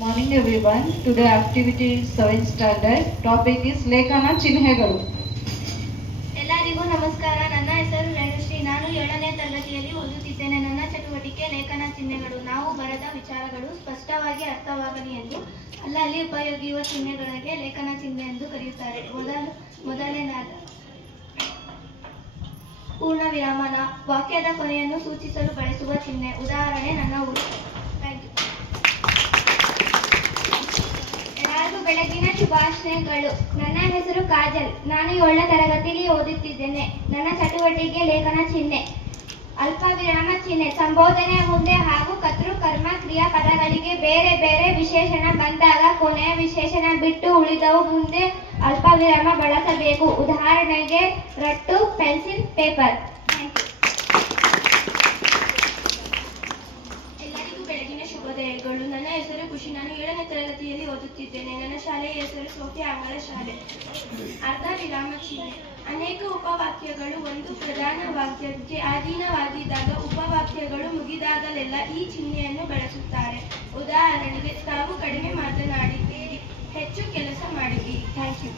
Morning everyone. Today activity is 7th standard. Topic is ಲೇಖನ ಚಿಹ್ನೆಗಳು. ಎಲ್ಲರಿಗೂ ನಮಸ್ಕಾರ. ನನ್ನ ಹೆಸರು ರೇಣುಶ್ರೀ. ನಾನು 7ನೇ ತರಗತಿಯಲ್ಲಿ ಓದುತ್ತಿದ್ದೇನೆ. ನನ್ನ ಚಟುವಟಿಕೆ ಲೇಖನ ಚಿಹ್ನೆಗಳು. ನಾವು ಬರೆದ ವಿಚಾರಗಳು ಸ್ಪಷ್ಟವಾಗಿ ಅರ್ಥವಾಗಲಿ ಎಂದು ಅಲ್ಲಲ್ಲಿ ಉಪಯೋಗಿಸುವ ಚಿಹ್ನೆಗಳಿಗೆ ಲೇಖನ ಚಿಹ್ನೆ ಎಂದು ಕರೆಯುತ್ತಾರೆ. ಮೊದಲನೇದಾದ ಪೂರ್ಣ ವಿರಾಮನ ವಾಕ್ಯದ ಕೊನೆಯನ್ನು ಸೂಚಿಸಲು ಬಳಸುವ ಚಿಹ್ನೆ. ಉದಾಹರಣೆ, ನನ್ನ ಊರು. ಎಲ್ಲರಿಗೂ ಬೆಳಗಿನ ಶುಭಾಶಯಗಳು. ನನ್ನ ಹೆಸರು ಕಾಜಲ್. ನಾನು 7ನೇ ತರಗತಿಯಲ್ಲಿ ಓದುತ್ತಿದ್ದೇನೆ. ನನ್ನ ಚಟುವಟಿಕೆ ಲೇಖನ ಚಿಹ್ನೆ. ಅಲ್ಪ ವಿರಾಮ ಚಿಹ್ನೆ. ಸಂಬೋಧನೆಯ ಮುಂದೆ ಹಾಗೂ ಕರ್ತೃ ಕರ್ಮ ಕ್ರಿಯಾಪದಗಳಿಗೆ ಬೇರೆ ಬೇರೆ ವಿಶೇಷಣ ಬಂದಾಗ ಕೊನೆಯ ವಿಶೇಷಣ ಬಿಟ್ಟು ಉಳಿದವು ಮುಂದೆ ಅಲ್ಪ ವಿರಾಮ ಬಳಸಬೇಕು. ಉದಾಹರಣೆಗೆ, ರಟ್ಟು, ಪೆನ್ಸಿಲ್, ಪೇಪರ್. ಎಲ್ಲರಿಗೂ ಬೆಳಗಿನ ಶುಭೋದಯಗಳು. ನನ್ನ ಹೆಸರು ಖುಷಿ. ನಾನು 7ನೇ ತರಗತಿಯಲ್ಲಿ ಓದುತ್ತಿದ್ದೇನೆ. ನನ್ನ ಶಾಲೆಯ ಹೆಸರು ಸೋಫಿಯಾ ಆಂಗ್ಲ ಶಾಲೆ. ಅರ್ಧ ವಿರಾಮ ಚಿಹ್ನೆ. ಅನೇಕ ಉಪವಾಕ್ಯಗಳು ಒಂದು ಪ್ರಧಾನ ವಾಕ್ಯಕ್ಕೆ ಅಧೀನವಾಗಿದ್ದಾಗ ಉಪವಾಕ್ಯಗಳು ಮುಗಿದಾಗಲೆಲ್ಲ ಈ ಚಿಹ್ನೆಯನ್ನು ಬಳಸುತ್ತಾರೆ. ಉದಾಹರಣೆಗೆ, ತಾವು ಕಡಿಮೆ ಮಾತನಾಡಿದ್ದೀರಿ, ಹೆಚ್ಚು ಕೆಲಸ ಮಾಡಿದ್ದೀರಿ. Thank you.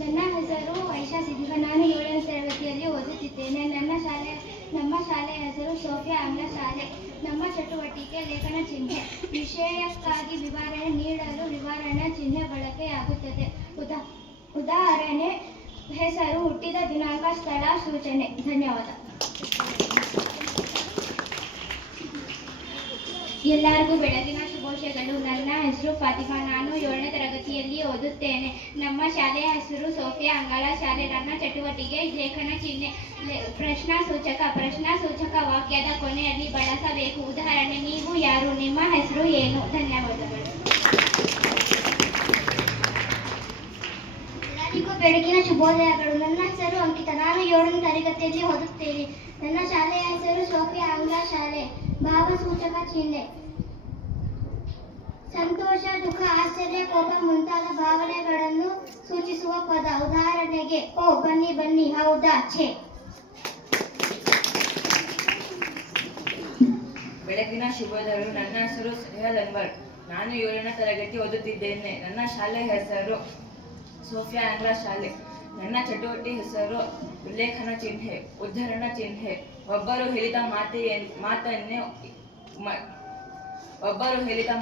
ನನ್ನ ಹೆಸರು ವೈಶಾ ಸಿದ್ದಿಗ. ನಾನು 7ನೇ ತರಗತಿಯಲ್ಲಿ ಓದುತ್ತಿದ್ದೇನೆ. ನಮ್ಮ ಶಾಲೆಯ ಹೆಸರು ಸೋಫಿಯಾ ಆಂಗ್ಲ ಶಾಲೆ. ನಮ್ಮ ಚಟುವಟಿಕೆ ಲೇಖನ ಚಿಹ್ನೆ. ವಿಷಯಕ್ಕಾಗಿ ವಿವರಣೆ ನೀಡಲು ವಿವರಣಾ ಚಿಹ್ನೆ ಬಳಕೆಯಾಗುತ್ತದೆ. ಉದಾಹರಣೆ, ಹೆಸರು, ಹುಟ್ಟಿದ ದಿನಾಂಕ, ಸ್ಥಳ, ಸೂಚನೆ. ಧನ್ಯವಾದ. ಎಲ್ಲರಿಗೂ ಬೆಳಗಿನ ಶುಭೋದಯಗಳು. ನನ್ನ ಹೆಸರು ಫಾತಿಮಾ. ನಾನು 7ನೇ ತರಗತಿಯಲ್ಲಿ ಓದುತ್ತೇನೆ. ನಮ್ಮ ಶಾಲೆಯ ಹೆಸರು ಸೋಫಿಯಾ ಆಂಗ್ಲ ಶಾಲೆ. ನನ್ನ ಚಟುವಟಿಕೆ ಲೇಖನ ಚಿಹ್ನೆ. ಪ್ರಶ್ನಾಸೂಚಕ ವಾಕ್ಯದ ಕೊನೆಯಲ್ಲಿ ಬಳಸಬೇಕು. ಉದಾಹರಣೆ, ನೀವು ಯಾರು, ನಿಮ್ಮ ಹೆಸರು ಏನು. ಧನ್ಯವಾದಗಳು. ಎಲ್ಲರಿಗೂ ಬೆಳಗಿನ ಶುಭೋದಯಗಳು. ನನ್ನ ಹೆಸರು ಅಂಕಿತಾ. ನಾನು 7ನೇ ತರಗತಿಯಲ್ಲಿ ಓದುತ್ತೇನೆ. ನನ್ನ ಶಾಲೆಯ ಹೆಸರು ಸೋಫಿಯಾ ಆಂಗ್ಲ ಶಾಲೆ. ಭಾವಸೂಚಕ ಚಿಹ್ನೆ. ಸಂತೋಷ, ದುಃಖ, ಆಶ್ಚರ್ಯ, ಕೋಪ ಮುಂತಾದ ಭಾವನೆಗಳನ್ನು ಸೂಚಿಸುವ ಪದ. ಉದಾಹರಣೆಗೆ, ಓ ಬನ್ನಿ ಬನ್ನಿ, ಹೌದಾ, ಛೇ. ಬೆಳಗಿನ ಶುಭೋದಯಗಳು. ನನ್ನ ಹೆಸರು ಸಹ್ಯದ್ ಅನ್ವರ್. ನಾನು 7ನೇ ತರಗತಿ ಓದುತ್ತಿದ್ದೇನೆ. ನನ್ನ ಶಾಲೆಯ ಹೆಸರು ಸೋಫಿಯಾ ಆಂಗ್ಲ ಶಾಲೆ. ನನ್ನ ಚಟುವಟಿಕೆ ಹೆಸರು ಉಲ್ಲೇಖನ ಚಿಹ್ನೆ, ಉದ್ಧರಣ ಚಿಹ್ನೆ. ಒಬ್ಬರು ಹೇಳಿದ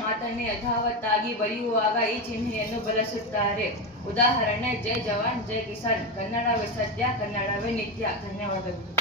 ಮಾತನ್ನೇ ಯಥಾವತ್ತಾಗಿ ಬರೆಯುವಾಗ ಈ ಚಿಹ್ನೆಯನ್ನು ಬಳಸುತ್ತಾರೆ. ಉದಾಹರಣೆ, ಜೈ ಜವಾನ್ ಜೈ ಕಿಸಾನ್. ಕನ್ನಡವೇ ಸತ್ಯ, ಕನ್ನಡವೇ ನಿತ್ಯ. ಧನ್ಯವಾದಗಳು.